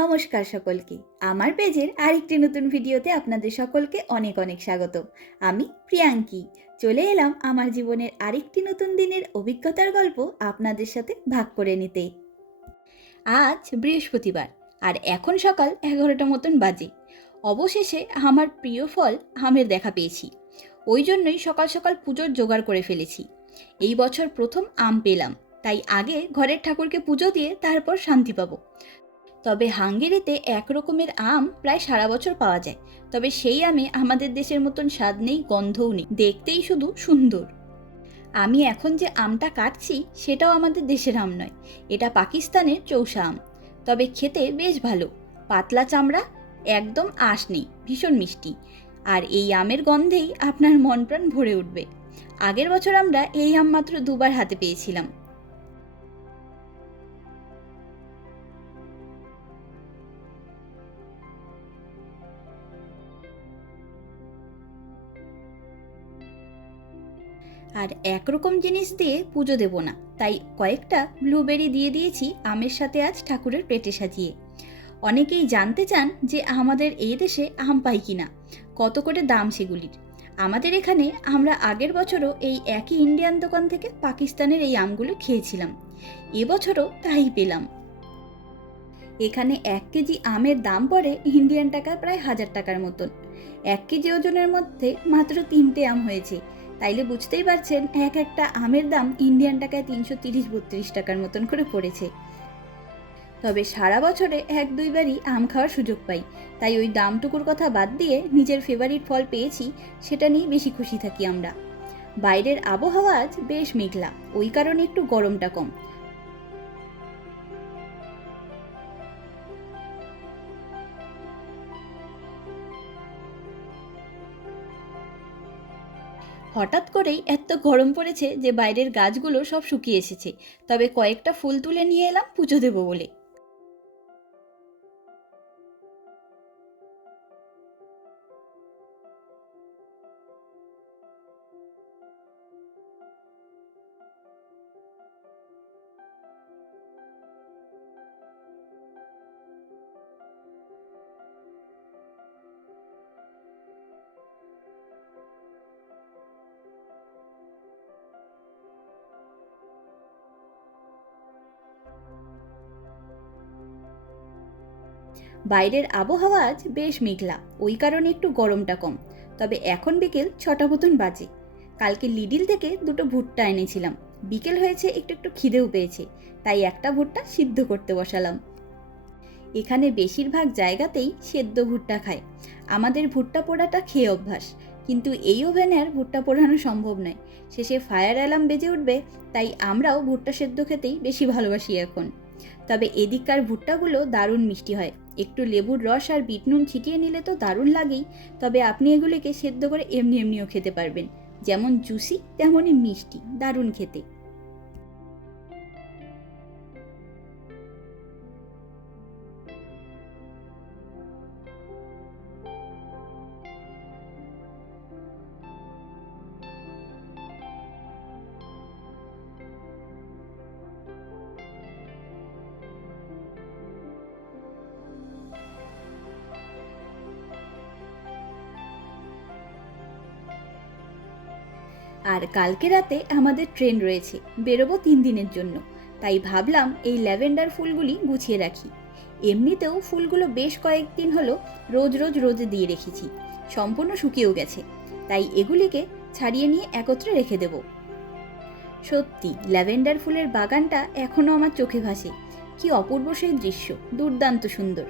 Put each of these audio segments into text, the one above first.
নমস্কার সকলকে। আমার পেজের আরেকটি নতুন ভিডিওতে আপনাদের সকলকে অনেক অনেক স্বাগত। আমি প্রিয়াঙ্কি। চলে এলাম আমার জীবনের আরেকটি নতুন দিনের অভিজ্ঞতার গল্প আপনাদের সাথে ভাগ করে নিতে। আজ বৃহস্পতিবার, আর এখন সকাল এগারোটা মতন বাজে। অবশেষে আমার প্রিয় ফল আমের দেখা পেয়েছি। ওই জন্যই সকাল সকাল পুজোর জোগাড় করে ফেলেছি। এই বছর প্রথম আম পেলাম, তাই আগে ঘরের ঠাকুরকে পুজো দিয়ে তারপর শান্তি পাবো। তবে হাঙ্গেরিতে এক রকমের আম প্রায় সারা বছর পাওয়া যায়। তবে সেই আমে আমাদের দেশের মতন স্বাদ নেই, গন্ধও নেই। দেখতেই শুধু সুন্দর। আমি এখন যে আমটা কাটছি, সেটাও আমাদের দেশের আম নয়। এটা পাকিস্তানের চৌষা আম। তবে খেতে বেশ ভালো। পাতলা চামড়া, একদম আঁশ নেই, ভীষণ মিষ্টি। আর এই আমের গন্ধেই আপনার মন প্রাণ ভরে উঠবে। আগের বছর আমরা এই আম মাত্র দুবার হাতে পেয়েছিলাম। আর একরকম জিনিস দিয়ে পুজো দেব না। তাই কয়েকটা ব্লুবেরি দিয়ে দিয়েছি, আমের সাথে আজ ঠাকুরের পেটে সাজিয়ে। অনেকেই জানতে চান যে আমাদের এই দেশে আম পাই কিনা, কত করে দাম সেগুলির? আমাদের এখানে আমরা আগের বছরও এই একই ইন্ডিয়ান দোকান থেকে পাকিস্তানের এই আমগুলো খেয়েছিলাম। এবছরও তাই পেলাম। এখানে এক কেজি আমের দাম পড়ে ইন্ডিয়ান টাকা প্রায় হাজার টাকার মতন। এক কেজি ওজনের মধ্যে মাত্র তিনটে আম হয়েছে। তাইলে বুঝতেই পারছেন, এক একটা আমের দাম ইন্ডিয়ান টাকায় তিনশো তিরিশ বত্রিশ টাকার মতন করে পড়েছে। তবে সারা বছরে এক দুইবারই আম খাওয়ার সুযোগ পাই। তাই ওই দামটুকুর কথা বাদ দিয়ে নিজের ফেভারিট ফল পেয়েছি, সেটা নিয়ে বেশি খুশি থাকি আমরা। বাইরের আবহাওয়া আজ বেশ মেঘলা, ওই কারণে একটু গরমটা কম। হঠাৎ করেই এত গরম পড়েছে যে বাইরের গাছগুলো সব শুকিয়ে এসেছে। তবে কয়েকটা ফুল তুলে নিয়ে এলাম পুজো দেবো বলে। বাইরের আবহাওয়া আজ বেশ মেঘলা, ওই কারণে একটু গরমটা কম। তবে এখন বিকেল ছটা মতন বাজে। কালকে লিডিল থেকে দুটো ভুট্টা এনেছিলাম। বিকেল হয়েছে, একটু একটু খিদেও পেয়েছে। তাই একটা ভুট্টা সিদ্ধ করতে বসালাম। এখানে বেশিরভাগ জায়গাতেই সেদ্ধ ভুট্টা খায়। আমাদের ভুট্টা পোড়াটা খেয়ে অভ্যাস। কিন্তু এই ওভেনে আর ভুট্টা পোড়ানো সম্ভব নয়। শেষে ফায়ার অ্যালার্ম বেজে উঠবে, তাই আমরাও ভুট্টা সেদ্ধ খেতেই বেশি ভালোবাসি এখন। তবে এদিককার ভুট্টাগুলো দারুণ মিষ্টি হয়। একটু লেবুর রস আর বিট নুন ছিটিয়ে নিলে তো দারুণ লাগেই, তবে আপনি এগুলিকে সেদ্ধ করে এমনি এমনিও খেতে পারবেন। যেমন জুসি, তেমনই মিষ্টি, দারুণ খেতে। আর কালকে রাতে আমাদের ট্রেন রয়েছে, বেরোবো তিন দিনের জন্য। তাই ভাবলাম এই ল্যাভেন্ডার ফুলগুলি গুছিয়ে রাখি। এমনিতেও ফুলগুলো বেশ কয়েকদিন হলো রোজ রোজ রোজে দিয়ে রেখেছি, সম্পূর্ণ শুকিয়েও গেছে। তাই এগুলিকে ছাড়িয়ে নিয়ে একত্রে রেখে দেব। সত্যি, ল্যাভেন্ডার ফুলের বাগানটা এখনও আমার চোখে ভাসে। কি অপূর্ব সেই দৃশ্য, দুর্দান্ত সুন্দর।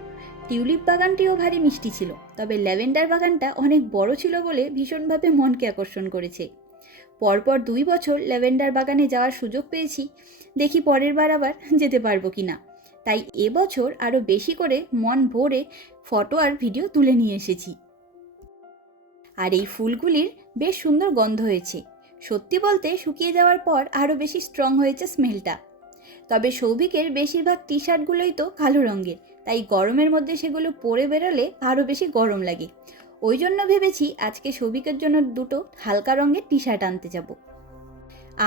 টিউলিপ বাগানটিও ভারী মিষ্টি ছিল, তবে ল্যাভেন্ডার বাগানটা অনেক বড় ছিল বলে ভীষণভাবে মনকে আকর্ষণ করেছে। পরপর দুই বছর ল্যাভেন্ডার বাগানে যাওয়ার সুযোগ পেয়েছি। দেখি পরের বার আবার যেতে পারব কি না। তাই এবছর আরও বেশি করে মন ভরে ফটো আর ভিডিও তুলে নিয়ে এসেছি। আর এই ফুলগুলির বেশ সুন্দর গন্ধ হয়েছে। সত্যি বলতে শুকিয়ে যাওয়ার পর আরও বেশি স্ট্রং হয়েছে স্মেলটা তবে সৌভিকের বেশিরভাগ টি শার্টগুলোই তো কালো রঙের, তাই গরমের মধ্যে সেগুলো পরে বেরোলে আরও বেশি গরম লাগে। ওই জন্য ভেবেছি আজকে সৌভিকের জন্য দুটো হালকা রঙের টি শার্ট আনতে যাব।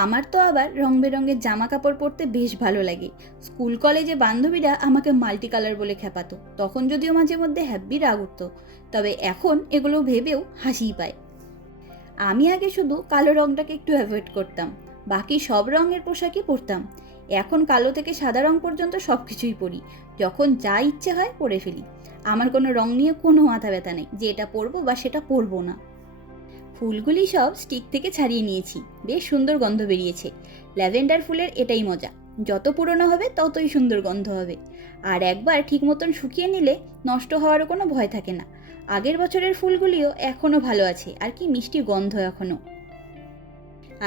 আমার তো আবার রং বেরঙের জামা কাপড় পরতে বেশ ভালো লাগে। স্কুল কলেজে বান্ধবীরা আমাকে মাল্টি কালার বলে খেপাতো তখন যদিও মাঝে মধ্যে হ্যাপি রাগ উঠতো, তবে এখন এগুলো ভেবেও হাসিই পায়। আমি আগে শুধু কালো রঙটাকে একটু অ্যাভয়েড করতাম, বাকি সব রঙের পোশাকই পরতাম। এখন কালো থেকে সাদা রং পর্যন্ত সব কিছুই পরি। যখন যা ইচ্ছে হয় পরে ফেলি। আমার কোনো রং নিয়ে কোনো মাথা ব্যথা নেই, যে এটা পরবো বা সেটা পরবো না। ফুলগুলি সব স্টিক থেকে ছাড়িয়ে নিয়েছি, বেশ সুন্দর গন্ধ বেরিয়েছে। ল্যাভেন্ডার ফুলের এটাই মজা, যত পুরনো হবে ততই সুন্দর গন্ধ হবে। আর একবার ঠিক মতন শুকিয়ে নিলে নষ্ট হওয়ারও কোনো ভয় থাকে না। আগের বছরের ফুলগুলিও এখনও ভালো আছে, আর কি মিষ্টি গন্ধ এখনও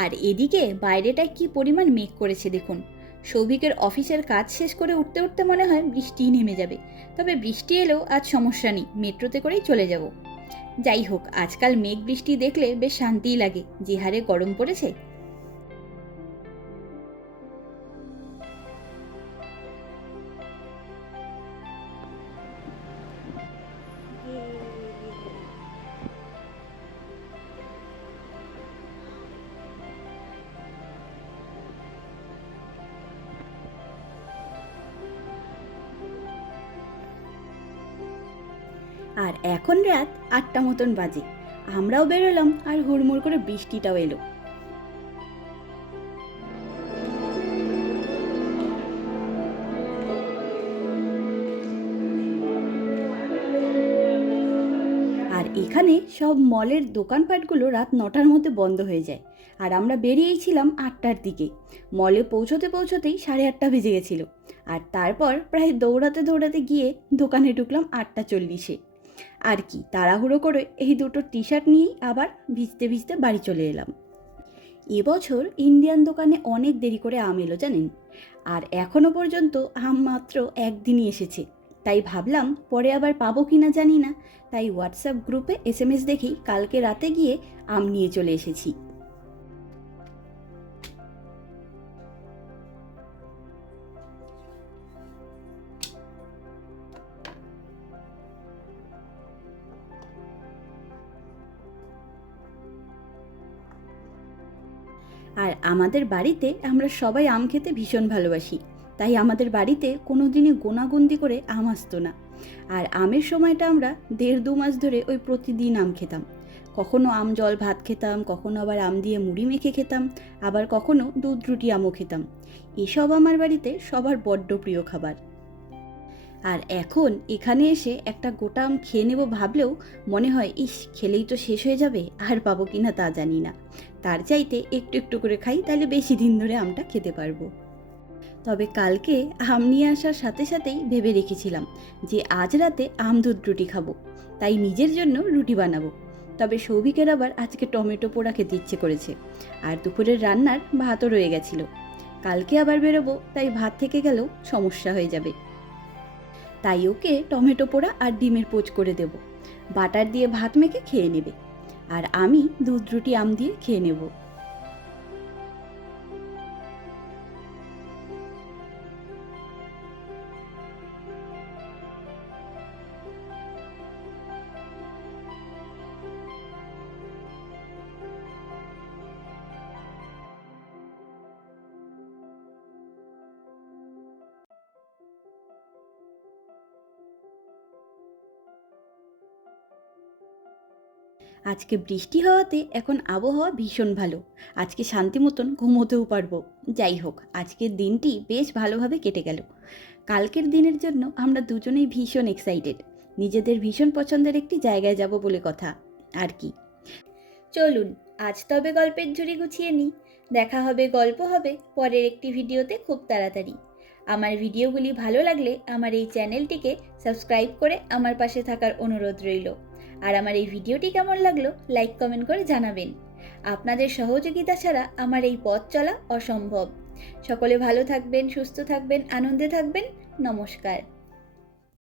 আর এদিকে বাইরেটায় কি পরিমাণ মেঘ করেছে দেখুন। সৌভিকের অফিসের কাজ শেষ করে উঠতে উঠতে মনে হয় বৃষ্টি নেমে যাবে। তবে বৃষ্টি এলেও আজ সমস্যা নেই, মেট্রোতে করেই চলে যাব। যাই হোক, আজকাল মেঘ বৃষ্টি দেখলে বেশ শান্তিই লাগে। যে হারে গরম পড়েছে আর এখন রাত আটটা মতন বাজে। আমরাও বেরোলাম আর হুড়মুড় করে বৃষ্টিটাও এলো। আর এখানে সব মলের দোকানপাটগুলো রাত নটার মধ্যে বন্ধ হয়ে যায়। আর আমরা বেরিয়েছিলাম আটটার দিকে। মলে পৌঁছতে পৌঁছতেই সাড়ে আটটা বেজে গেছিল। আর তারপর প্রায় দৌড়াতে দৌড়াতে গিয়ে দোকানে ঢুকলাম আটটা চল্লিশে। আর কি, তাড়াহুড়ো করে এই দুটো টি শার্ট নিয়েই আবার ভিজতে ভিজতে বাড়ি চলে এলাম। এবছর ইন্ডিয়ান দোকানে অনেক দেরি করে আম এলো জানেন? আর এখনও পর্যন্ত আম মাত্র একদিনই এসেছে। তাই ভাবলাম পরে আবার পাবো কি না জানি না, তাই হোয়াটসঅ্যাপ গ্রুপে এস এম এস দেখেই কালকে রাতে গিয়ে আম নিয়ে চলে এসেছি। আমাদের বাড়িতে আমরা সবাই আম খেতে ভীষণ ভালোবাসি। তাই আমাদের বাড়িতে কোনো দিনই গোনাগুন্দি করে আম আসতো না। আর আমের সময়টা আমরা দেড় দু মাস ধরে ওই প্রতিদিন আম খেতাম। কখনো আম জল ভাত খেতাম, কখনো আবার আম দিয়ে মুড়ি মেখে খেতাম, আবার কখনো দুধ রুটি আমও খেতাম। এসব আমার বাড়িতে সবার বড্ড প্রিয় খাবার। আর এখন এখানে এসে একটা গোটা আম খেয়ে নেব ভাবলেও মনে হয়, ইস, খেলেই তো শেষ হয়ে যাবে, আর পাবো কিনা তা জানি না। তার চাইতে একটু একটু করে খাই, তাহলে বেশি দিন ধরে আমটা খেতে পারব। তবে কালকে আম নিয়ে আসার সাথে সাথেই ভেবে রেখেছিলাম যে আজ রাতে আম দুধ রুটি খাব। তাই নিজের জন্য রুটি বানাবো। তবে সৌভিকের আবার আজকে টমেটো পোড়া খেতে ইচ্ছে করেছে। আর দুপুরের রান্নার ভাতও রয়ে গেছিল। কালকে আবার বেরোবো, তাই ভাত থেকে গেলেও সমস্যা হয়ে যাবে। তাই ওকে টমেটো পোড়া আর ডিমের পোচ করে দেব। বাটার দিয়ে ভাত মেখে খেয়ে নেবে। আর আমি দুধ রুটি আম দিয়ে খেয়ে নেব। আজকে বৃষ্টি হওয়াতে এখন আবহাওয়া ভীষণ ভালো। আজকে শান্তি মতন ঘুমোতেও পারব। যাই হোক, আজকের দিনটি বেশ ভালোভাবে কেটে গেল। কালকের দিনের জন্য আমরা দুজনেই ভীষণ এক্সাইটেড নিজেদের ভীষণ পছন্দের একটি জায়গায় যাব বলে কথা। আর কি? চলুন, আজ তবে গল্পের ঝুড়ি গুছিয়ে নিই। দেখা হবে, গল্প হবে, পরের একটি ভিডিওতে খুব তাড়াতাড়ি। আমার ভিডিওগুলি ভালো লাগলে আমার এই চ্যানেলটিকে সাবস্ক্রাইব করে আমার পাশে থাকার অনুরোধ রইল। আর আমার এই ভিডিওটি কেমন লাগল লাইক কমেন্ট করে জানাবেন। আপনাদের সহযোগিতা ছাড়া আমার এই পথ চলা অসম্ভব। সকলে ভালো থাকবেন, সুস্থ থাকবেন, আনন্দে থাকবেন। নমস্কার।